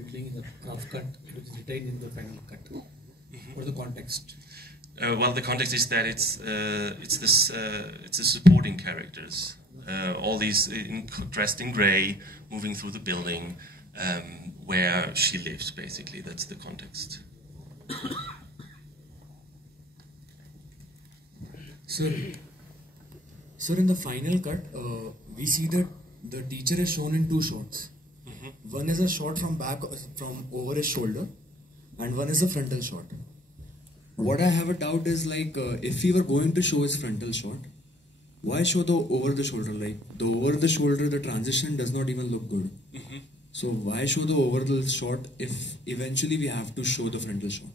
in the rough cut, which is retained in the final cut. What is the context? Well, the context is that it's the supporting characters, all these dressed in grey, moving through the building where she lives. Basically, that's the context. Sir, in the final cut, we see that the teacher is shown in two shots. One is a shot from over his shoulder, and one is a frontal shot. What I have a doubt is like if we were going to show his frontal shot, why show the over the shoulder? Like the over the shoulder, the transition does not even look good. So why show the over the shot if eventually we have to show the frontal shot?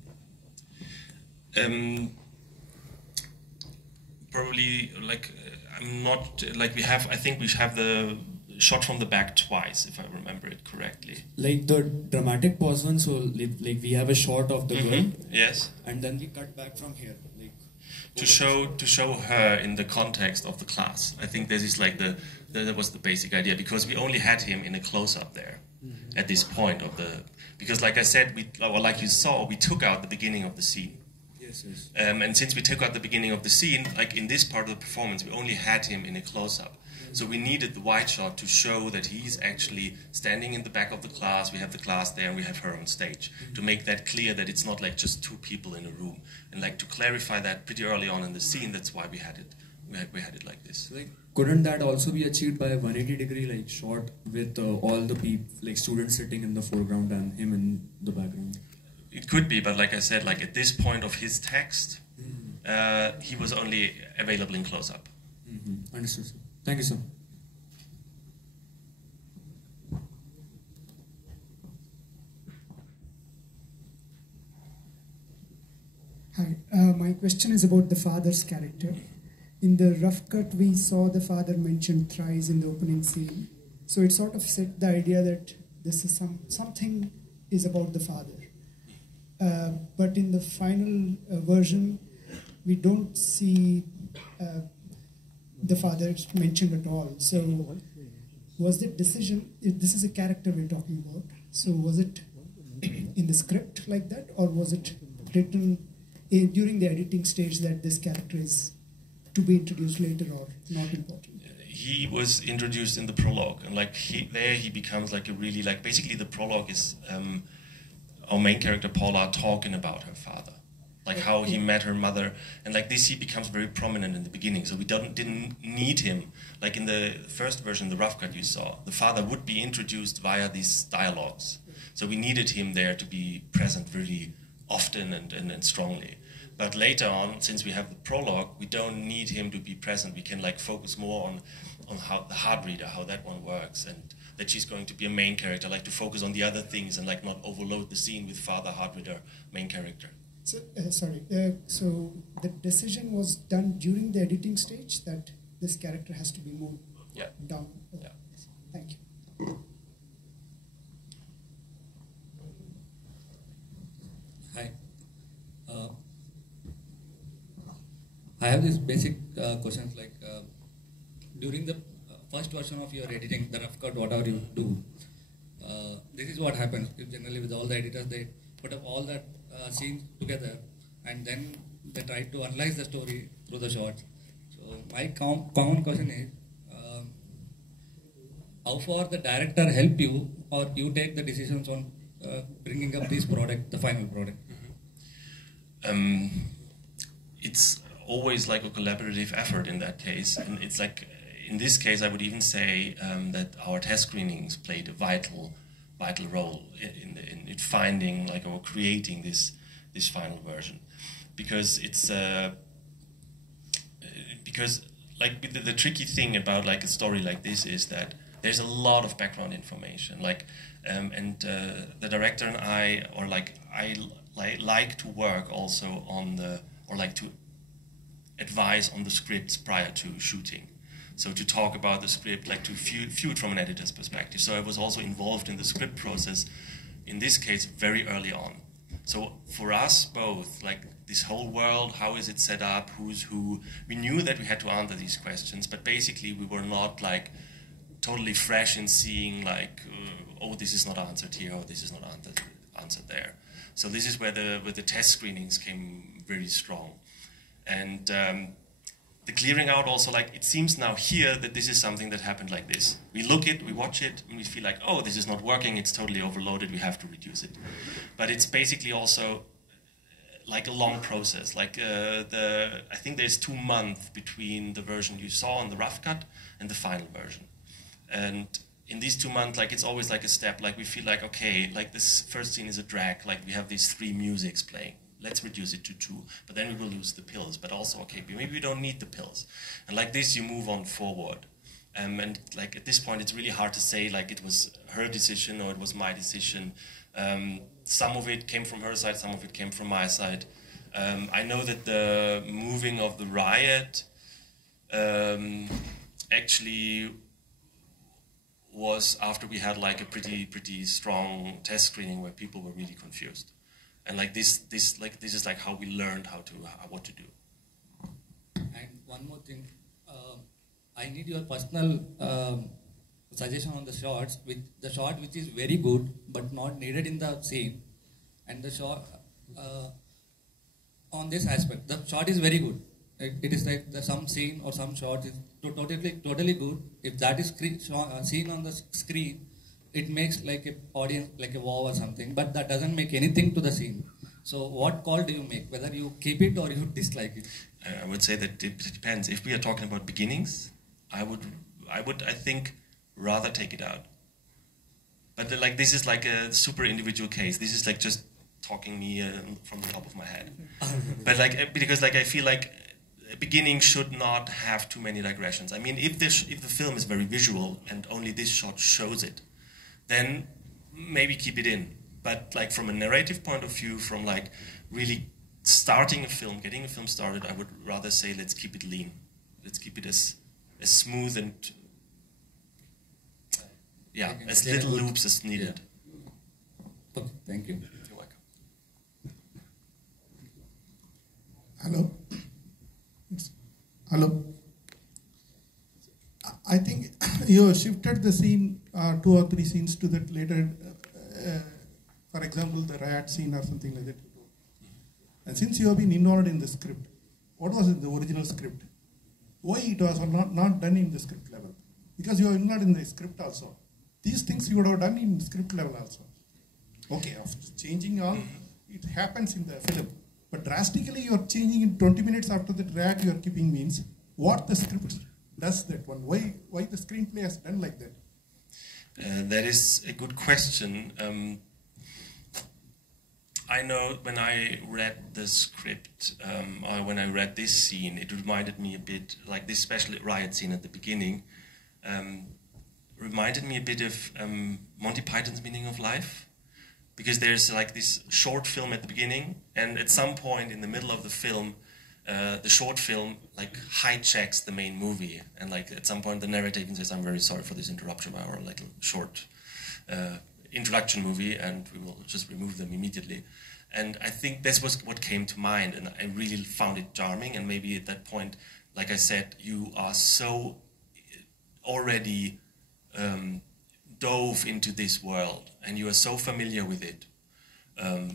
Probably like I'm not like we have. I think we have the shot from the back twice, if I remember it correctly. Like the dramatic pause one, so like we have a shot of the girl. Yes. And then we cut back from here, like to show her in the context of the class. I think this is like that was the basic idea, because we only had him in a close-up there at this point of the, because like I said, like you saw, we took out the beginning of the scene. Yes. And since we took out the beginning of the scene, like in this part of the performance, we only had him in a close-up. So we needed the wide shot to show that he's actually standing in the back of the class. We have the class there and we have her on stage, to make that clear that it's not like just two people in a room. And like to clarify that pretty early on in the scene, that's why we had it. We had it like this. Like, couldn't that also be achieved by a 180-degree like shot with all the people, like students sitting in the foreground and him in the background? It could be, but like I said, like at this point of his text, he was only available in close-up. Understood, sir. Thank you, sir. Hi, my question is about the father's character. In the rough cut, we saw the father mentioned thrice in the opening scene. So it sort of set the idea that this is something is about the father. But in the final version, we don't see the father mentioned at all. So was the decision, this is a character we're talking about, so was it in the script like that, or was it written during the editing stage that this character is to be introduced later or not important? He was introduced in the prologue, and like he becomes like a really, like basically the prologue is our main character Paula talking about her father, like how he met her mother, and like this he becomes very prominent in the beginning. So we didn't need him. Like in the first version, the rough cut you saw, the father would be introduced via these dialogues. So we needed him there to be present really often and strongly. But later on, since we have the prologue, we don't need him to be present. We can like focus more on how the hard reader, how that one works, and that she's going to be a main character, like to focus on the other things and like not overload the scene with father, hard reader, main character. So, so the decision was done during the editing stage that this character has to be moved down. Yeah. Thank you. Hi. I have this basic questions like during the first version of your editing, the rough cut, whatever you do, this is what happens. Generally with all the editors, they put up all that scenes together and then they try to analyze the story through the shots. So my common question is, how far the director help you, or you take the decisions on bringing up this product, the final product? It's always like a collaborative effort in that case, and it's like in this case I would even say that our test screenings played a vital role in finding like or creating this final version, because it's because like the tricky thing about like a story like this is that there's a lot of background information, like the director and I like to work also on to advise on the scripts prior to shooting. So to talk about the script, like to view it from an editor's perspective. So I was also involved in the script process, in this case, very early on. So for us both, like this whole world, how is it set up, who's who, we knew that we had to answer these questions, but basically we were not like totally fresh in seeing like oh, this is not answered here, or this is not answered there. So this is where the test screenings came very strong. And the clearing out also, like, it seems now here that this is something that happened like this. We look it, we watch it, and we feel like, oh, this is not working, it's totally overloaded, we have to reduce it. But it's basically also like a long process. Like I think there's 2 months between the version you saw on the rough cut and the final version. And in these 2 months, like, it's always like a step, like we feel like, okay, like this first scene is a drag, like we have these 3 musics playing. Let's reduce it to 2, but then we will lose the pills. But also, okay, maybe we don't need the pills. And like this, you move on forward. And like at this point, it's really hard to say like it was her decision or it was my decision. Some of it came from her side, some of it came from my side. I know that the moving of the riot actually was after we had like a pretty strong test screening where people were really confused. And like this is like how we learned what to do. And one more thing, I need your personal suggestion on the shots. With the shot which is very good but not needed in the scene, and the shot on this aspect, the shot is very good. It is like some scene or some shot is totally good. If that is seen on the screen, it makes like an audience like a wow or something, but that doesn't make anything to the scene. So what call do you make, whether you keep it or you dislike it? I would say that it depends. If we are talking about beginnings, I think rather take it out. But like this is like a super individual case. This is like just talking me from the top of my head. But like because like I feel like a beginning should not have too many digressions. I mean, if the film is very visual and only this shot shows it, then maybe keep it in. But like from a narrative point of view, from like really starting a film, getting a film started, I would rather say let's keep it lean. Let's keep it as smooth and as little loops as needed. Yeah. Okay, thank you. You're welcome. Hello. Hello. I think you shifted the scene, 2 or 3 scenes to that later, for example, the riot scene or something like that. And since you have been involved in the script, what was the original script? Why it was not done in the script level? Because you are involved in the script also. These things you would have done in script level also. Okay, after changing all, it happens in the film. But drastically you are changing in 20 minutes after the riot you are keeping means what the script does that one. Why the screenplay has done like that? That is a good question. I know when I read the script, or when I read this scene, it reminded me a bit, like this special riot scene at the beginning, reminded me a bit of Monty Python's Meaning of Life. Because there's like this short film at the beginning, and at some point in the middle of the film, the short film like hijacks the main movie, and like at some point the narrator even says, "I'm very sorry for this interruption by our little short introduction movie, and we will just remove them immediately." And I think this was what came to mind, and I really found it charming. And maybe at that point, like I said, you are so already dove into this world, and you are so familiar with it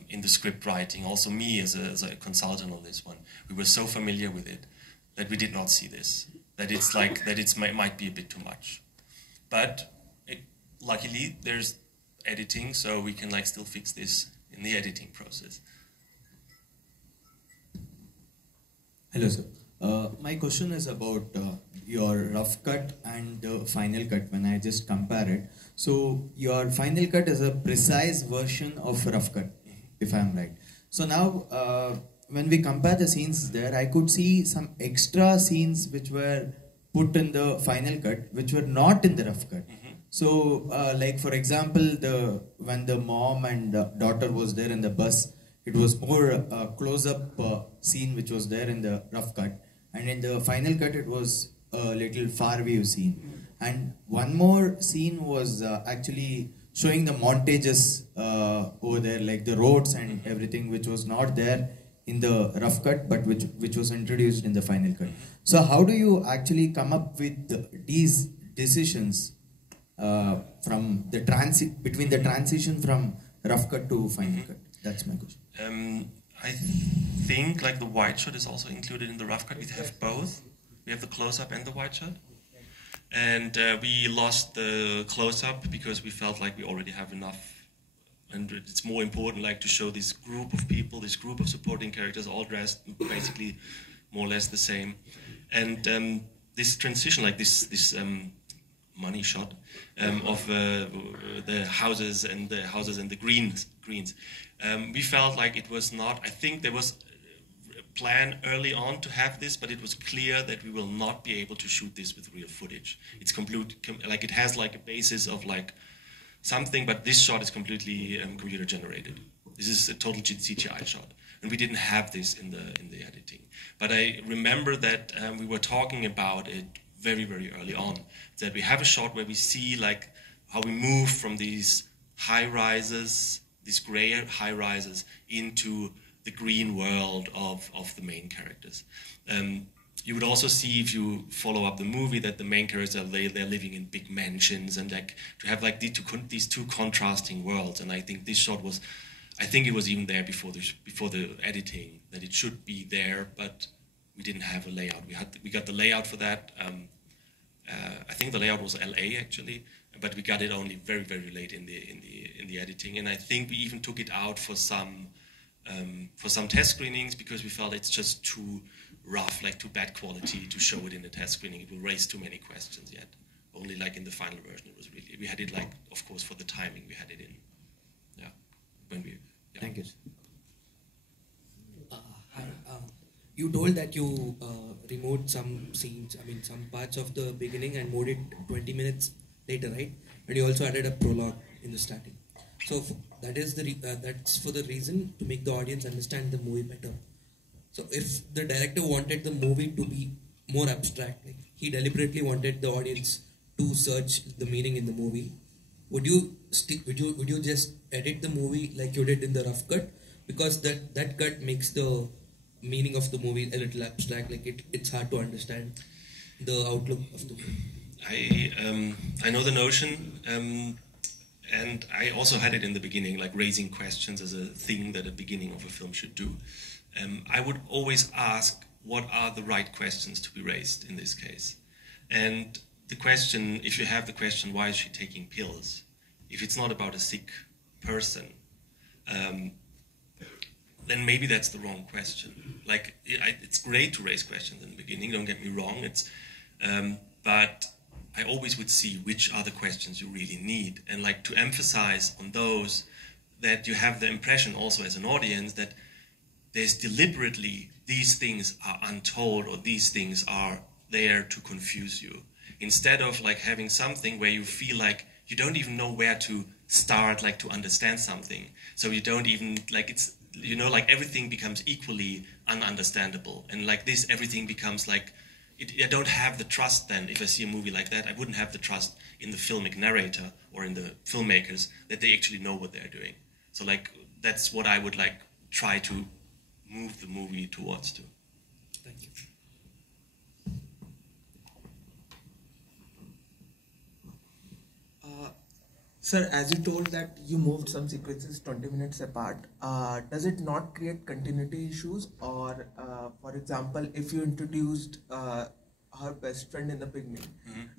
in the script writing. Also me as a consultant on this one, we were so familiar with it that we did not see this. That it's like that might be a bit too much. But luckily there's editing, so we can like still fix this in the editing process. Hello, sir. My question is about your rough cut and the final cut. When I just compare it, so your final cut is a precise version of rough cut, if I'm right. So now, when we compare the scenes there, I could see some extra scenes which were put in the final cut, which were not in the rough cut. So, like for example, when the mom and daughter was there in the bus, it was more close-up scene which was there in the rough cut, and in the final cut it was a little far view scene. And one more scene was actually showing the montages over there, like the roads and everything, which was not there in the rough cut, but which was introduced in the final cut. So how do you actually come up with these decisions from the between the transition from rough cut to final cut? That's my question. I think like the wide shot is also included in the rough cut. We have both. We have the close-up and the wide shot. And we lost the close-up because we felt like we already have enough. And it's more important like to show this group of people, this group of supporting characters all dressed basically more or less the same. And this transition, like this money shot of the houses and the greens. We felt like it was not, I think there was a plan early on to have this, but it was clear that we will not be able to shoot this with real footage. It's like it has like a basis of like something, but this shot is completely computer generated. This is a total CGI shot, and we didn't have this in the editing. But I remember that we were talking about it very, very early on, that we have a shot where we see like how we move from these high rises, these gray high rises, into the green world of the main characters. You would also see, if you follow up the movie, that the main characters they're living in big mansions, and like to have like these two contrasting worlds. And I think this shot was, I think it was even there before the editing, that it should be there, but we didn't have a layout. We got the layout for that. I think the layout was LA actually, but we got it only very, very late in the editing. And I think we even took it out for some test screenings because we felt it's just too rough, like too bad quality to show it in the test screening. It will raise too many questions yet. Only like in the final version, it was really, we had it like, of course, for the timing, we had it in. Yeah. Yeah. Thank you. Hi. You told that you removed some scenes, I mean some parts of the beginning and moved it 20 minutes later, right? And you also added a prologue in the starting. So that is that's for the reason to make the audience understand the movie better. So if the director wanted the movie to be more abstract, like he deliberately wanted the audience to search the meaning in the movie, would you just edit the movie like you did in the rough cut? Because that cut makes the meaning of the movie a little abstract, like it's hard to understand the outlook of the movie. I know the notion, and I also had it in the beginning, like raising questions as a thing that a beginning of a film should do. I would always ask, what are the right questions to be raised in this case? And the question, if you have the question, why is she taking pills? If it's not about a sick person, then maybe that's the wrong question. Like, it's great to raise questions in the beginning, don't get me wrong, but I always would see which are the questions you really need, and like to emphasize on those that you have the impression also as an audience that there's deliberately these things are untold or these things are there to confuse you, instead of like having something where you feel like you don't even know where to start, like to understand something. So you don't even, like it's, you know, like everything becomes equally ununderstandable, and like this everything becomes like, I don't have the trust then. If I see a movie like that, I wouldn't have the trust in the filmic narrator or in the filmmakers that they actually know what they're doing. So like that's what I would like try to move the movie towards to. Thank you. Sir, as you told that you moved some sequences 20 minutes apart, does it not create continuity issues? Or, for example, if you introduced her best friend in the beginning,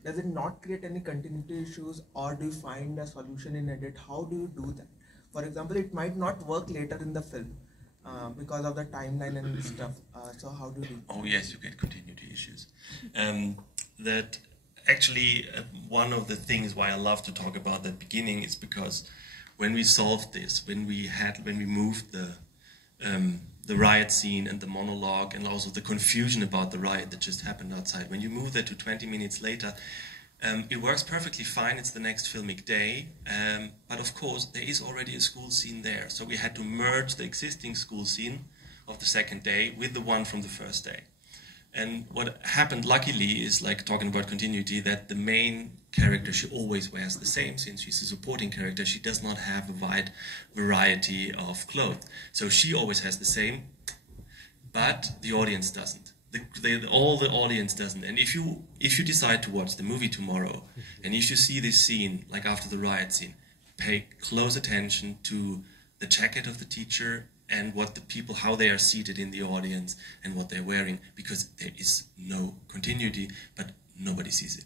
does it not create any continuity issues, or do you find a solution in edit? How do you do that? For example, it might not work later in the film because of the timeline and stuff. So how do you do that? Oh yes, you get continuity issues. That actually one of the things why I love to talk about that beginning is because when we solved this, when we moved the riot scene and the monologue and also the confusion about the riot that just happened outside, when you move that to 20 minutes later, it works perfectly fine. It's the next filmic day, but of course there is already a school scene there, so we had to merge the existing school scene of the second day with the one from the first day. And what happened, luckily, is like talking about continuity, that the main character, she always wears the same. Since she's a supporting character, she does not have a wide variety of clothes. So she always has the same, but the audience doesn't. all the audience doesn't. And if you decide to watch the movie tomorrow, and if you see this scene, like after the riot scene, pay close attention to the jacket of the teacher and what the people, how they are seated in the audience and what they're wearing, because there is no continuity, but nobody sees it.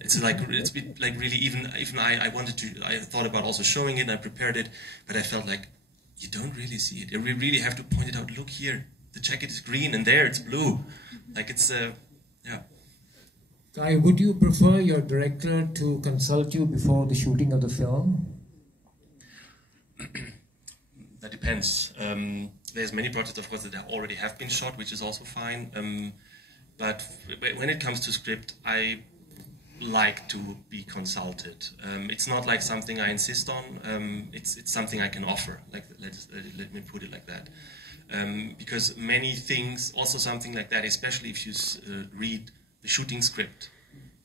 It's like really even I wanted to, I thought about also showing it and I prepared it, but I felt like you don't really see it. You really have to point it out. Look here, the jacket is green and there it's blue. Like it's yeah. Guy, would you prefer your director to consult you before the shooting of the film? That depends. There's many projects, of course, that already have been shot, which is also fine. But when it comes to script, I like to be consulted. It's not like something I insist on. It's something I can offer. Like let me put it like that. Because many things, also something like that, especially if you read the shooting script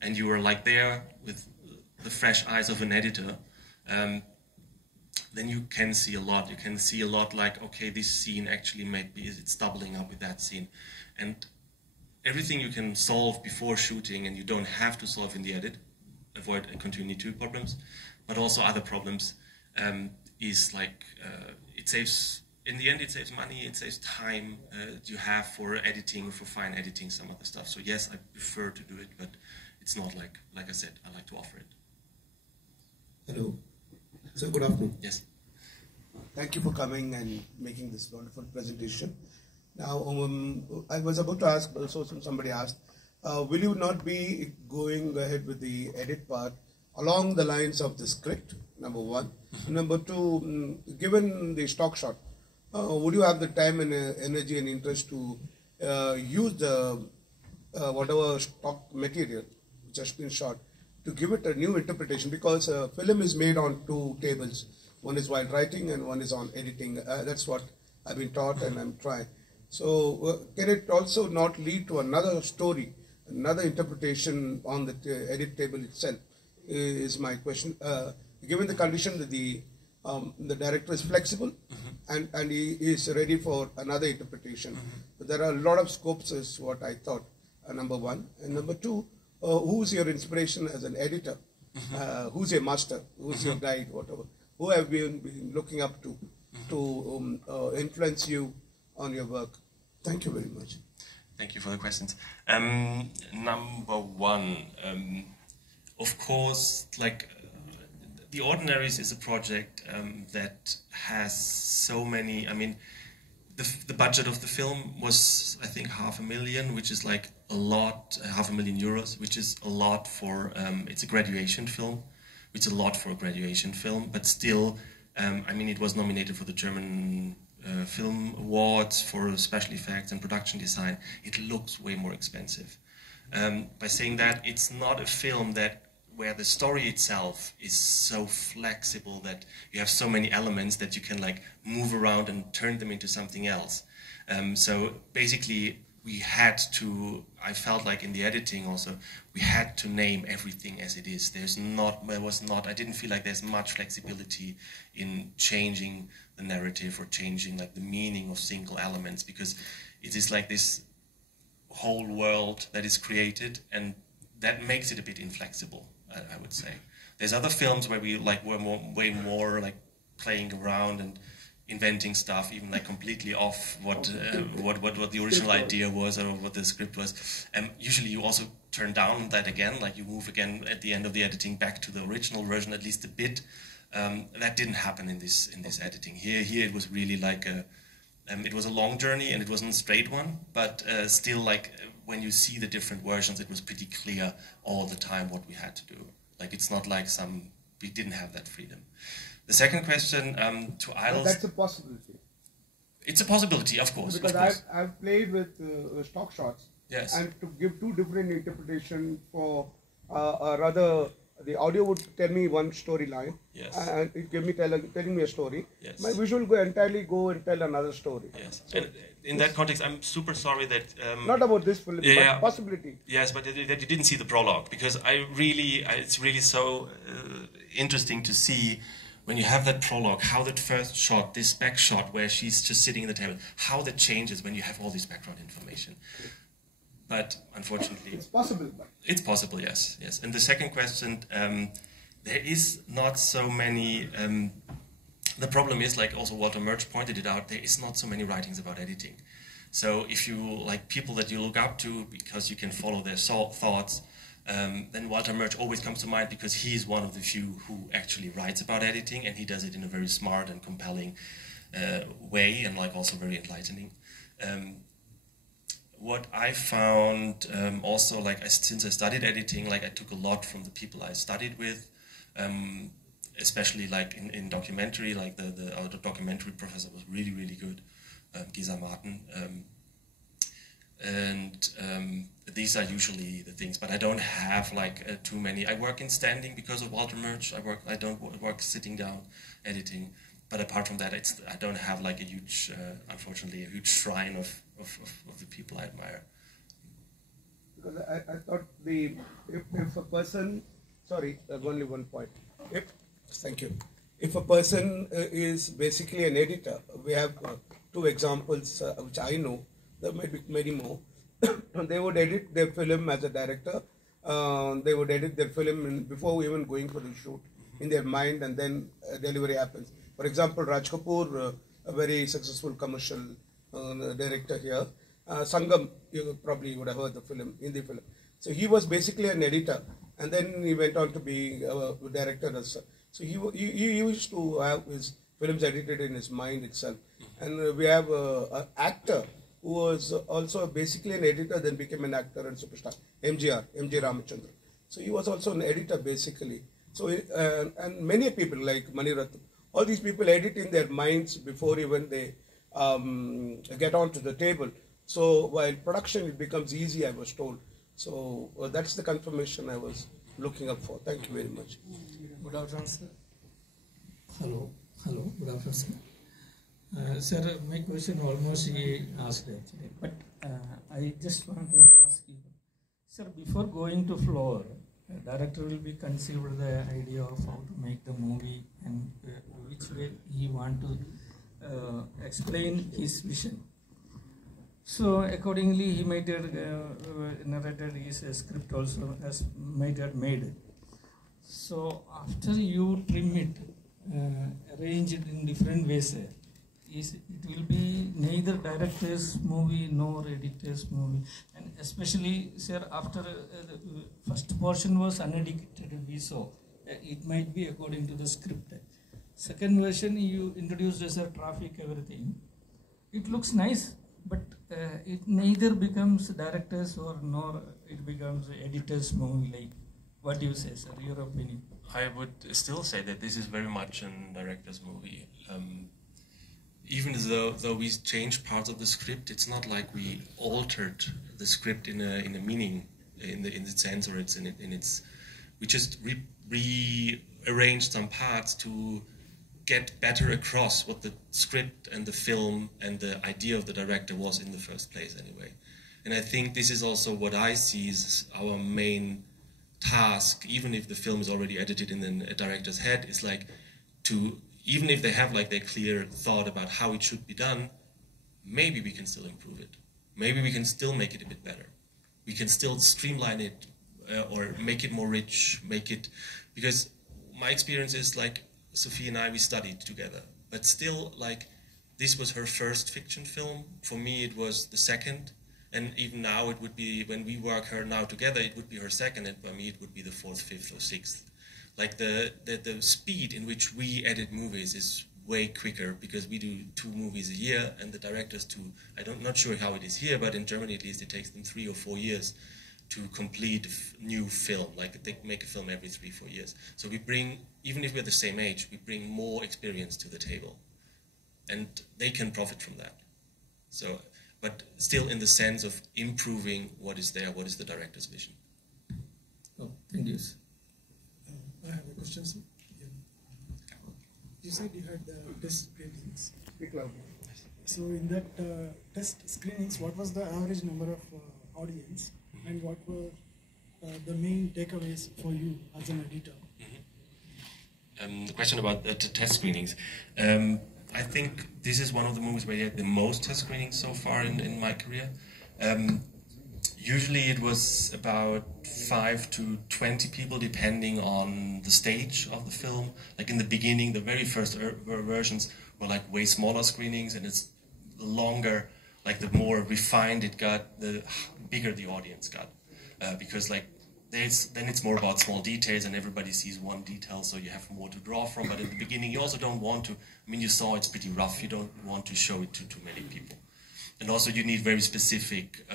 and you are like there with the fresh eyes of an editor, then you can see a lot. You can see a lot like, okay, this scene actually it's doubling up with that scene. And everything you can solve before shooting and you don't have to solve in the edit, avoid continuity problems, but also other problems, is like, it saves, in the end it saves money, it saves time you have for editing, for fine editing, some other stuff. So yes, I prefer to do it, but it's not like I said, I like to offer it. Hello. So good afternoon. Yes. Thank you for coming and making this wonderful presentation. Now, I was about to ask, also somebody asked, will you not be going ahead with the edit part along the lines of the script, number one? Number two, given the stock shot, would you have the time and energy and interest to use the whatever stock material which has been shot to give it a new interpretation? Because film is made on two tables. One is while writing and one is on editing. That's what I've been taught and I'm trying. So can it also not lead to another story, another interpretation on the edit table itself, is my question. Given the condition that the director is flexible and he is ready for another interpretation. But there are a lot of scopes is what I thought, number one. And number two, who's your inspiration as an editor? Who's your master? Who's your guide, whatever? Who have you been looking up to influence you on your work? Thank you very much. Thank you for the questions. Number one, of course, like The Ordinaries is a project that has so many, I mean, the budget of the film was, I think, €500,000, which is like a lot, €500,000, which is a lot for, it's a graduation film. It's a lot for a graduation film, but still, I mean, it was nominated for the German Film Awards for special effects and production design. It looks way more expensive. By saying that, it's not a film where the story itself is so flexible that you have so many elements that you can like move around and turn them into something else. So basically, we had to, I felt like in the editing also, we had to name everything as it is. I didn't feel like there's much flexibility in changing the narrative or changing like the meaning of single elements, because it is like this whole world that is created, and that makes it a bit inflexible, I would say. There's other films where we like were way more like playing around and inventing stuff, even like completely off what the original idea was or what the script was. And usually you also turn down that again, like you move again at the end of the editing back to the original version at least a bit. That didn't happen in this editing. Here it was really like it was a long journey and it wasn't a straight one, but still like when you see the different versions, it was pretty clear all the time what we had to do. Like it's not like we didn't have that freedom. The second question, to idols... That's a possibility. It's a possibility, of course. Because I've played with stock shots. Yes. And to give two different interpretations for rather, the audio would tell me one storyline. Yes. And it gave me telling me a story. Yes. My visual entirely go and tell another story. Yes. So and in that context, I'm super sorry that... not about this film, but possibility. Yes, but that you didn't see the prologue, because it's really so interesting to see when you have that prologue, how that first shot, this back shot where she's just sitting at the table, how that changes when you have all this background information. But unfortunately, it's possible. It's possible, yes, yes. And the second question, there is not so many. The problem is, like also Walter Murch pointed it out, there is not so many writings about editing. So if you like people that you look up to because you can follow their thoughts, then Walter Murch always comes to mind because he is one of the few who actually writes about editing, and he does it in a very smart and compelling way, and like also very enlightening. What I found also, like since I studied editing, like I took a lot from the people I studied with, especially like in documentary, like our documentary professor was really, really good, Gisa Martin. These are usually the things, but I don't have like too many. I work in standing because of Walter Murch. I don't work sitting down editing. But apart from that, I don't have like a huge, unfortunately, a huge shrine of the people I admire. Because I thought if a person, sorry, only one point. Thank you. If a person is basically an editor, we have two examples which I know. There may be many more. They would edit their film as a director. They would edit their film before even going for the shoot in their mind, and then delivery happens. For example, Raj Kapoor, a very successful commercial director here. Sangam, you probably would have heard the film, Hindi film. So he was basically an editor, and then he went on to be a director. So he used to have his films edited in his mind itself. And we have an actor who was also basically an editor, then became an actor and superstar, MG Ramachandran. So he was also an editor basically. So and many people like Mani Ratnam, all these people edit in their minds before even they get onto the table. So while production, it becomes easy, I was told. So that's the confirmation I was looking up for. Thank you very much. Good afternoon, sir. Hello. Good afternoon, sir. Sir, my question almost he asked actually, but I just want to ask you, sir, before going to floor, director will be considered the idea of how to make the movie and which way he want to explain his vision. So accordingly, he might have narrated his script also as might have made. So after you trim it, arrange it in different ways, it will be neither director's movie nor editor's movie. And especially, sir, after the first portion was unedited, we saw it might be according to the script. Second version you introduced as a traffic, everything. It looks nice, but it neither becomes director's or nor it becomes editor's movie. Like, what do you say, sir? Your opinion? I would still say that this is very much a director's movie. Even though we changed parts of the script, it's not like we altered the script in a meaning, in the sense, or it's in its. We just rearranged some parts to get better across what the script and the film and the idea of the director was in the first place, anyway. And I think this is also what I see as our main task, even if the film is already edited in a director's head, is like to. Even if they have like their clear thought about how it should be done, maybe we can still improve it. Maybe we can still make it a bit better. We can still streamline it or make it more rich, because my experience is like Sophie and I, we studied together, but still like this was her first fiction film. For me, it was the second. And even now it would be, when we work her now together, it would be her second, and for me it would be the fourth, fifth or sixth. Like the speed in which we edit movies is way quicker because we do 2 movies a year, and the directors do, not sure how it is here, but in Germany at least it takes them 3 or 4 years to complete a new film. Like they make a film every 3-4 years. So we bring, even if we're the same age, we bring more experience to the table, and they can profit from that. So, but still in the sense of improving what is there, what is the director's vision. Oh, thank you. I have a question, sir. Yeah. You said you had test screenings. Speak loudly. So in that test screenings, what was the average number of audience, and what were the main takeaways for you as an editor? question about the test screenings. I think this is one of the movies where I had the most test screenings so far in my career. Usually it was about 5 to 20 people depending on the stage of the film. Like in the beginning, the very first versions were like way smaller screenings, and it's the longer, like the more refined it got, the bigger the audience got. Because like then it's more about small details and everybody sees one detail, so you have more to draw from. But in the beginning you also don't want to, I mean, you saw it's pretty rough, you don't want to show it to too many people. And also you need very specific,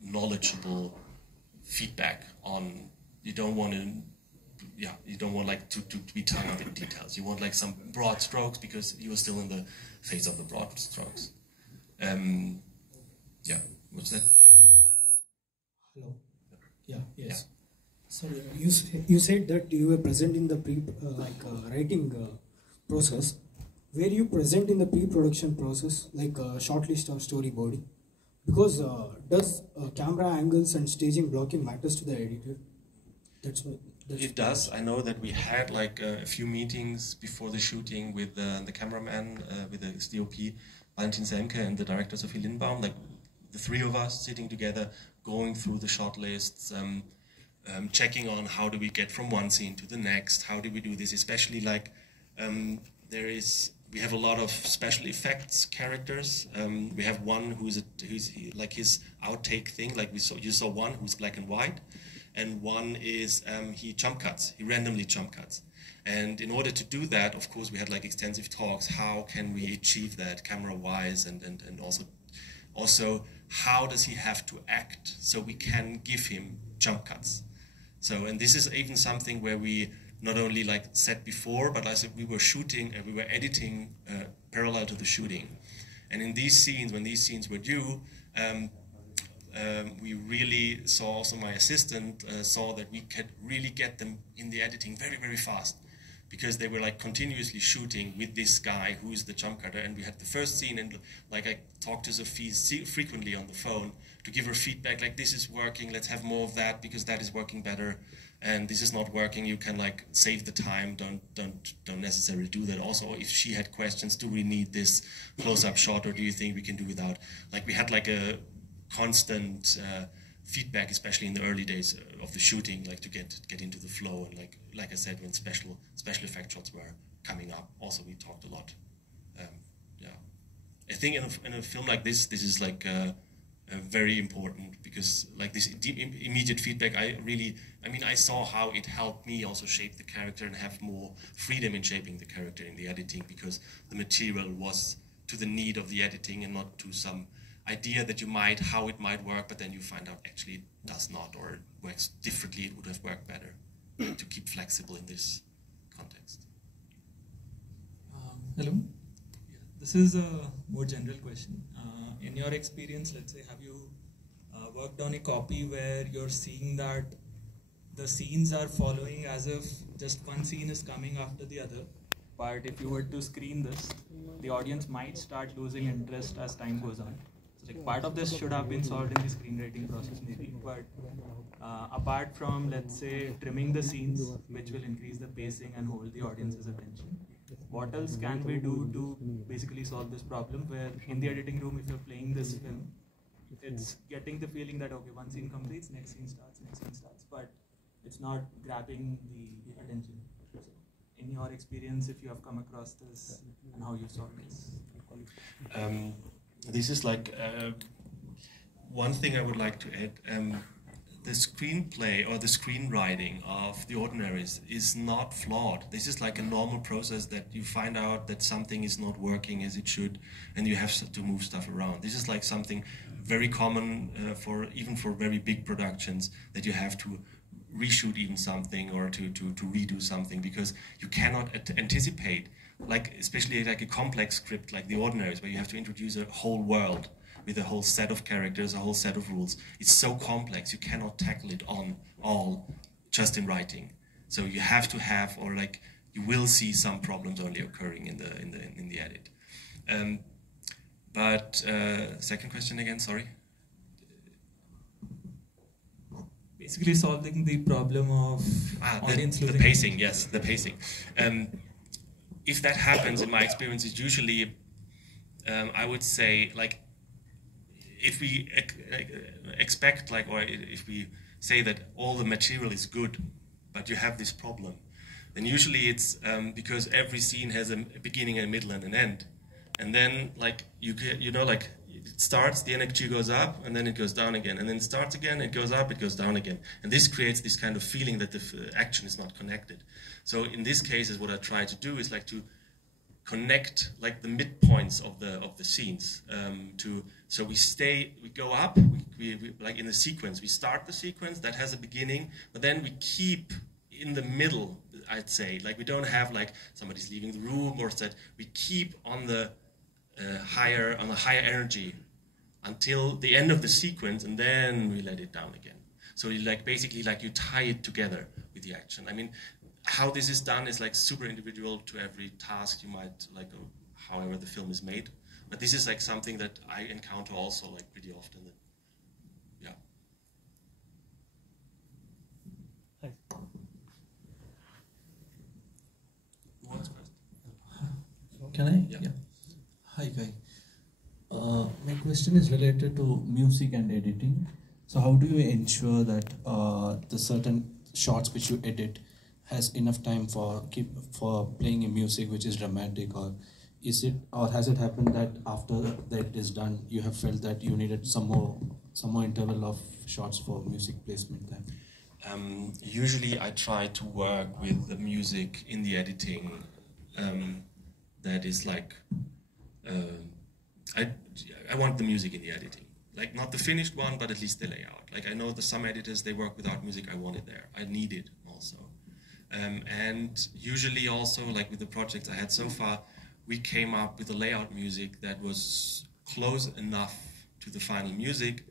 knowledgeable feedback on, you don't want to, you don't want like to be tongue up in details. You want like some broad strokes because you are still in the phase of the broad strokes. Yeah, what's that? Hello. Yeah, yes. Sorry, you said that you were present in the writing process. Were you present in the pre-production process, like shortlist or storyboarding? Because does camera angles and staging blocking matters to the editor? It does. I know that we had like a few meetings before the shooting with the cameraman, with the DOP, Valentin Semke, and the director Sophie Lindbaum, like the three of us sitting together, going through the shot lists, checking on how do we get from one scene to the next, how do we do this, especially like we have a lot of special effects characters. We have one who's like his outtake thing, like you saw one who's black and white, and one is he jump cuts, he randomly jump cuts. And in order to do that, of course, we had like extensive talks. How can we achieve that camera-wise, and also how does he have to act so we can give him jump cuts? So, and this is even something where we not only like said before, but I said we were shooting and we were editing parallel to the shooting. And in these scenes, when these scenes were due, we really saw, also my assistant saw that we could really get them in the editing very, very fast, because they were like continuously shooting with this guy who is the jump cutter. And we had the first scene, and like I talked to Sophie frequently on the phone to give her feedback, like this is working, let's have more of that because that is working better, and this is not working, you can like save the time, don't necessarily do that. Also, if she had questions, do we need this close-up shot or do you think we can do without? Like we had like a constant feedback, especially in the early days of the shooting, like to get into the flow. And like I said, when special effect shots were coming up, also we talked a lot. Yeah, I think in a film like this is like very important, because like this immediate feedback, I mean, I saw how it helped me also shape the character and have more freedom in shaping the character in the editing, because the material was to the need of the editing and not to some idea that how it might work, but then you find out actually it does not, or it works differently, it would have worked better. To keep flexible in this context. Hello. This is a more general question. In your experience, let's say, have you worked on a copy where you're seeing that the scenes are following as if just one scene is coming after the other, but if you were to screen this, the audience might start losing interest as time goes on? Like part of this should have been solved in the screenwriting process maybe, but apart from, let's say, trimming the scenes, which will increase the pacing and hold the audience's attention, what else can we do to basically solve this problem, where in the editing room, if you're playing this film, it's getting the feeling that, okay, one scene completes, next scene starts, but it's not grabbing the attention. So in your experience, if you have come across this and how you solved this? This is like one thing I would like to add. The screenplay or the screenwriting of The Ordinaries is not flawed. This is like a normal process that you find out that something is not working as it should, and you have to move stuff around. This is like something very common even for very big productions, that you have to reshoot even something or to redo something, because you cannot anticipate, like especially like a complex script like The Ordinaries, where you have to introduce a whole world with a whole set of characters, a whole set of rules. It's so complex, you cannot tackle it on all just in writing. So you have to have, or like you will see some problems only occurring in the edit. Second question again, sorry. basically solving the problem of audience the losing pacing. Yes, the pacing. If that happens, in my experience, it's usually, I would say, like, if we expect, like, or if we say that all the material is good, but you have this problem, then usually it's because every scene has a beginning, a middle, and an end. And then, like, you know, like, it starts, the energy goes up, and then it goes down again, and then it starts again, it goes up, it goes down again. And this creates this kind of feeling that the action is not connected. So in this case, what I try to do is, like, to connect, like, the midpoints of the scenes. So we go up, we like in the sequence, we start the sequence, that has a beginning, but then we keep in the middle, I'd say, like, we don't have, like, somebody's leaving the room or that, we keep on the higher energy until the end of the sequence, and then we let it down again. So you, like, basically, like, you tie it together with the action. I mean, how this is done is, like, super individual to every task you might, like, however the film is made. But this is, like, something that I encounter also, like, pretty often. Yeah. Hi. Who wants first? Can I? Yeah. Hi, Guy. My question is related to music and editing. So how do you ensure that the certain shots which you edit has enough time for playing a music which is dramatic, or has it happened that after that is done you have felt that you needed some more interval of shots for music placement time? Usually I try to work with the music in the editing that is, like, I want the music in the editing, like, not the finished one, but at least the layout. Like, I know that some editors, they work without music. I want it there. I need it also. And usually also, like, with the projects I had so far, we came up with a layout music that was close enough to the final music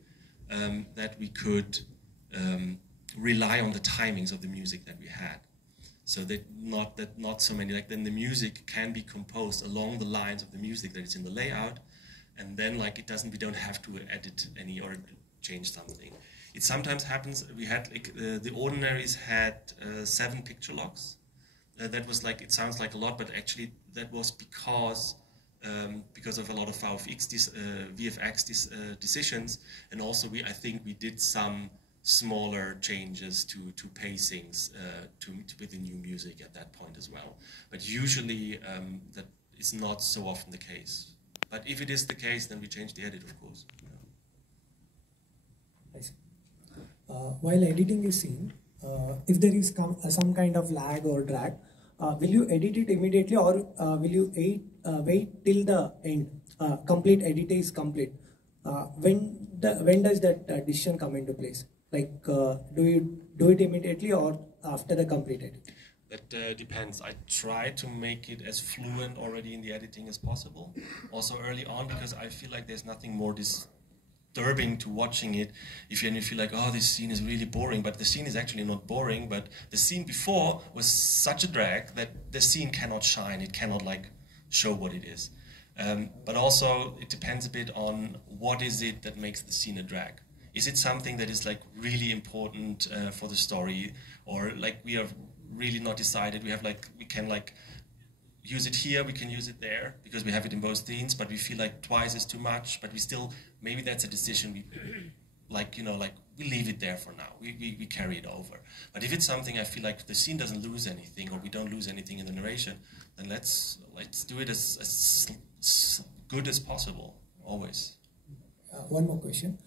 that we could rely on the timings of the music that we had. So that not so many, like, then the music can be composed along the lines of the music that is in the layout, and then, like, we don't have to edit any or change something. It sometimes happens, we had, like, the Ordinaries had 7 picture locks. That was, like, it sounds like a lot, but actually that was because of a lot of VFX decisions, and also I think we did some smaller changes to pacings with the new music at that point as well. But usually that is not so often the case. But if it is the case, then we change the edit, of course. While editing a scene, if there is some kind of lag or drag, will you edit it immediately, or will you wait till the end, complete edit is complete? When does that decision come into place? Like, do you do it immediately or after the complete edit? That depends. I try to make it as fluent already in the editing as possible, also early on, because I feel like there's nothing more disturbing to watching it if you feel like, oh, this scene is really boring, but the scene is actually not boring, but the scene before was such a drag that the scene cannot shine, it cannot, like, show what it is. But also it depends a bit on what is it that makes the scene a drag. Is it something that is, like, really important for the story, or, like, we are really not decided, we can, like, use it here, we can use it there, because we have it in both scenes, but we feel like twice is too much, but we still, maybe that's a decision we, like, you know, like, we leave it there for now, we carry it over. But if it's something I feel like the scene doesn't lose anything, or we don't lose anything in the narration, then let's do it as good as possible, always. One more question.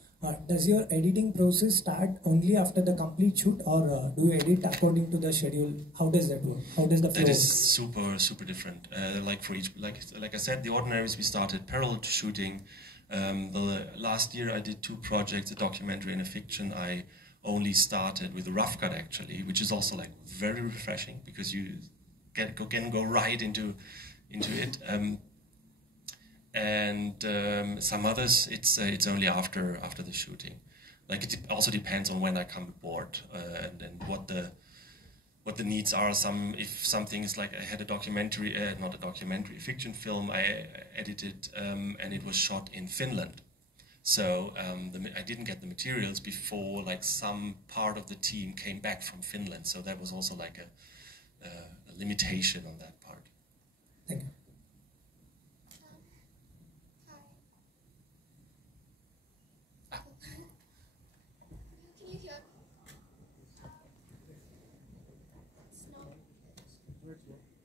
Does your editing process start only after the complete shoot, or do you edit according to the schedule? How does that work? How does the flow? That is super different. Like for each, like I said, the Ordinaries we started parallel to shooting. The last year I did 2 projects, a documentary and a fiction. I only started with a rough cut actually, which is also, like, very refreshing because you can go right into it. And some others, it's only after the shooting. Like, it also depends on when I come aboard and what the needs are. If something is, like, I had a documentary, a fiction film I edited, and it was shot in Finland. So I didn't get the materials before like some part of the team came back from Finland. So that was also like a limitation on that part. Thank you. Can you hear?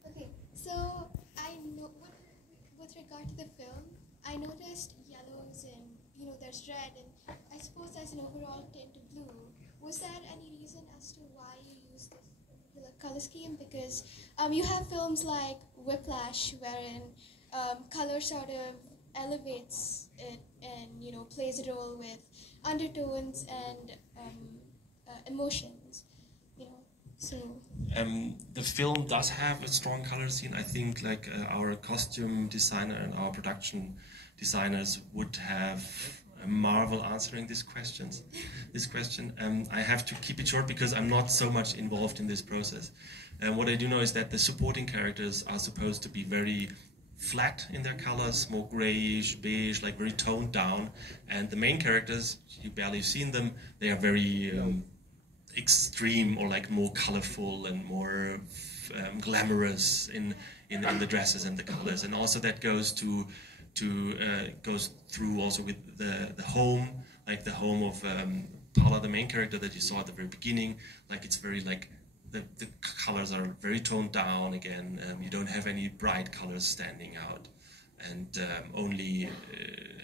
Okay, so I know with regard to the film, I noticed yellows and there's red, and I suppose there's an overall tint of blue. Was there any reason as to why you used this particular color scheme? Because you have films like Whiplash, wherein color sort of elevates it and plays a role with undertones and emotions. So the film does have a strong color scene. I think like our costume designer and our production designers would have a marvel answering this question. I have to keep it short because I'm not so much involved in this process. And what I do know is that the supporting characters are supposed to be very flat in their colors, more grayish, beige, like very toned down. And the main characters, you barely seen them, they are very extreme or like more colorful and more glamorous in the dresses and the colors. And also that goes goes through also with the home, like the home of Paula, the main character that you saw at the very beginning. Like it's very like the colors are very toned down again. You don't have any bright colors standing out, and only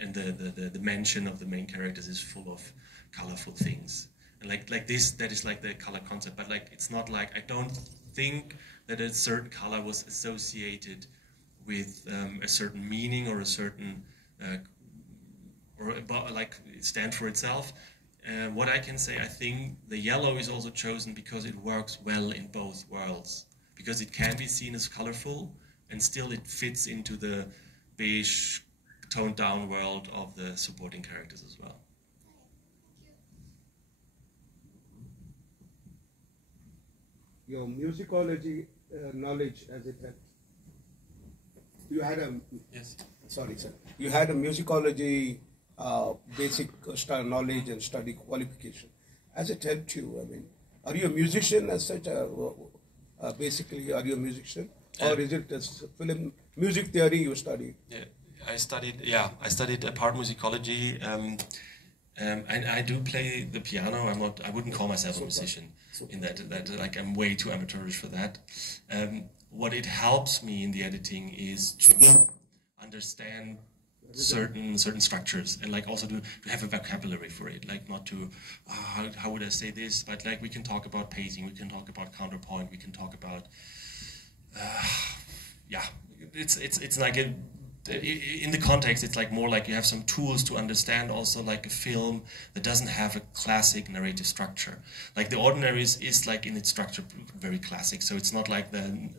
and the mansion of the main characters is full of colorful things. And like this, that is like the color concept. But like it's not like, I don't think that a certain color was associated with a certain meaning or a certain or like stand for itself. What I can say, I think the yellow is also chosen because it works well in both worlds, because it can be seen as colorful and still it fits into the beige toned down world of the supporting characters as well. Your musicology knowledge as it had. You had a sorry, sir. You had a musicology basic knowledge and study qualification. Has it helped you? I mean, are you a musician as such? Basically, are you a musician, or is it a film music theory you studied? Yeah, I studied part musicology. And I do play the piano. I wouldn't call myself a musician in that like I'm way too amateurish for that. What it helps me in the editing is to understand certain structures, and like also to have a vocabulary for it, like not to how would I say this, but like we can talk about pacing, we can talk about counterpoint, we can talk about it's like in the context, it's like more like you have some tools to understand also like a film that doesn't have a classic narrative structure. Like The Ordinaries is like in its structure very classic, so it's not like the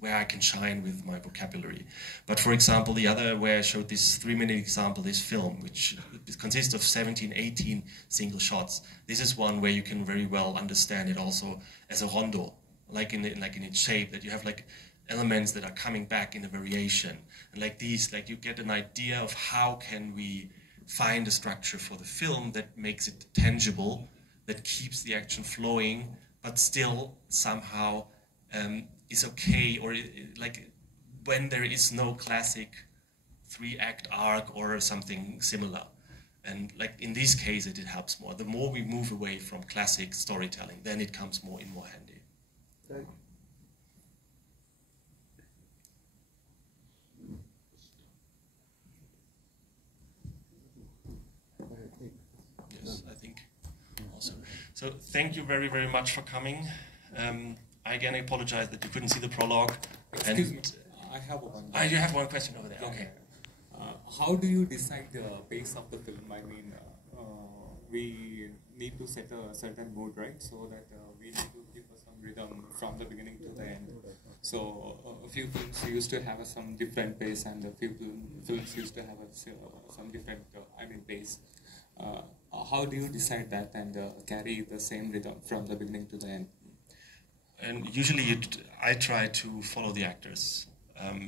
where I can shine with my vocabulary. But for example, the other where I showed this 3-minute example, this film, which consists of 17, 18 single shots. This is one where you can very well understand it also as a rondo, like in its shape, that you have like elements that are coming back in a variation, and like these, like you get an idea of how can we find a structure for the film that makes it tangible, that keeps the action flowing, but still somehow is okay, or like when there is no classic 3-act arc or something similar. And like in this case, it helps more. The more we move away from classic storytelling, then it comes more handy. Thank you. I think also. So thank you very, very much for coming. I again apologize that you couldn't see the prologue. Excuse me, I have one. You have one question over there. Okay. How do you decide the pace of the film? I mean, we need to set a certain mood, right? So that we need to give us some rhythm from the beginning to the end. So a few films used to have some different pace, and a few films used to have some different, pace. How do you decide that and carry the same rhythm from the beginning to the end? And usually I try to follow the actors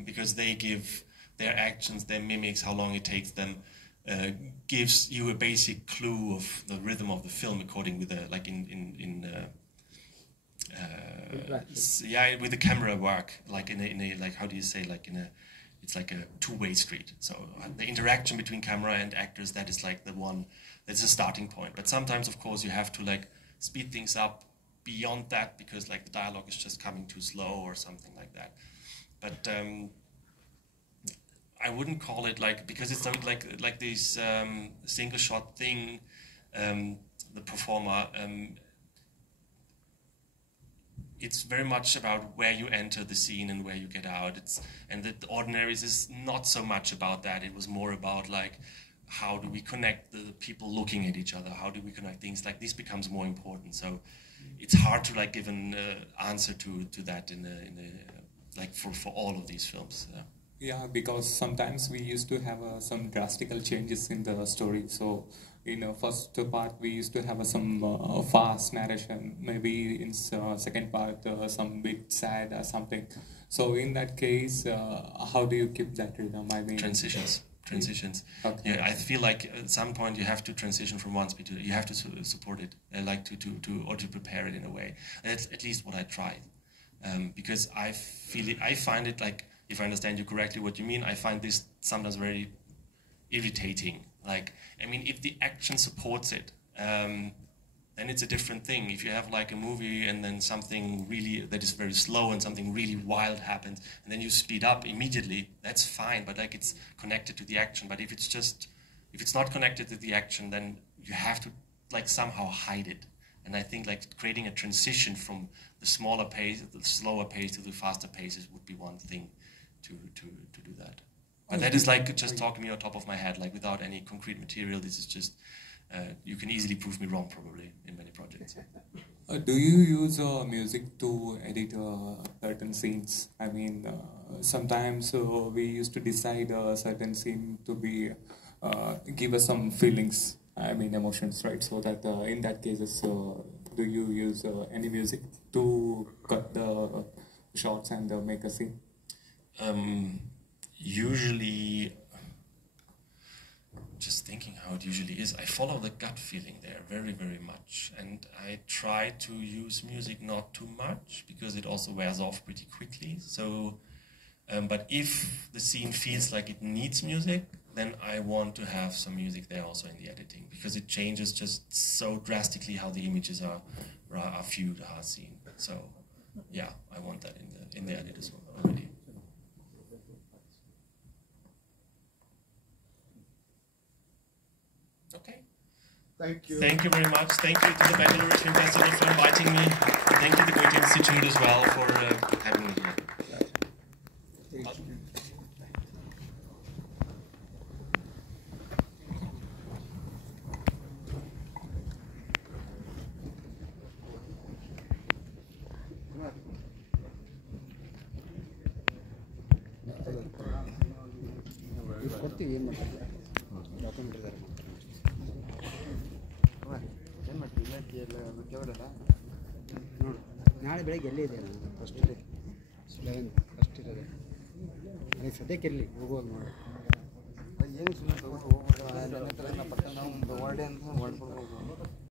because they give their actions, their mimics, how long it takes them, gives you a basic clue of the rhythm of the film according with the like yeah, with the camera work, like in a like, how do you say, like in a, it's like a two-way street. So the interaction between camera and actors, that is like the one, that's a starting point. But sometimes, of course, you have to like speed things up beyond that because like the dialogue is just coming too slow or something like that. But I wouldn't call it like, because it's something like this single shot thing, the performer, it's very much about where you enter the scene and where you get out. And the Ordinaries is not so much about that. It was more about like, how do we connect the people looking at each other? How do we connect things? Like this becomes more important. So it's hard to like give an answer to that in a like for all of these films. Yeah, because sometimes we used to have some drastical changes in the story. So in the first part, we used to have some fast narration. Maybe in second part, some bit sad or something. So in that case, how do you keep that rhythm? I mean, transitions. Okay. Yeah, I feel like at some point you have to transition from one speed to, you have to support it, like to prepare it in a way. That's at least what I tried, because I find it like, if I understand you correctly, what you mean, I find this sometimes very irritating. Like, I mean, if the action supports it, then it's a different thing. If you have like a movie and then something really that is very slow and something really wild happens, and then you speed up immediately, that's fine, but like it's connected to the action. But if it's not connected to the action, then you have to like somehow hide it. And I think like creating a transition from the smaller pace, the slower pace to the faster paces would be one thing to do that. But that is like just talking me on top of my head, like without any concrete material. This is just, you can easily prove me wrong probably in many projects. Do you use music to edit certain scenes? I mean, sometimes we used to decide a certain scene to be, give us some feelings, I mean emotions, right? So that in that cases, do you use any music to cut the shots and make a scene? Usually, just thinking how it usually is, I follow the gut feeling there very, very much. And I try to use music not too much because it also wears off pretty quickly. So, but if the scene feels like it needs music, then I want to have some music there also in the editing, because it changes just so drastically how the images are viewed, are seen. So, yeah, I want that in the edit as well already. Okay. Thank you. Thank you very much. Thank you to the Bengaluru Film Festival for inviting me. Thank you to the Goethe Institute as well for having me here. ಕೊಡ್ತೀವಿ ಏನು ಮಾಡ್ತೀವಿ document ಇದ್ದಾರೆ ಏನು ಮಾಡ್ತೀವಿ ಇಲಾಖೆ ಎಲ್ಲ ಕೇವಲಲ್ಲ ನೋಡು ನಾಳೆ ಬೆಳಗ್ಗೆ ಎಲ್ಲೇ ಇದೆ ನಾನು ಫಸ್ಟ್ ಡೇ 11 ಫಸ್ಟ್ ಇರೋದೆ ನನಗೆ ಸದ್ಯಕ್ಕೆ ಇರಲಿ ಹೋಗುವಾಗ ನೋಡಿ ಏನು ಸುಮ್ಮನೆ ತೊಗೊಂಡು ಹೋಗ್ಬೋದು ನನ್ನ ಹತ್ರ ಪಟ್ಟ ನಾವು ಹೊರಡೆ ಅಂತ ಹೊಡ್ಕೊಂಡು ಹೋಗ್ಬೋದು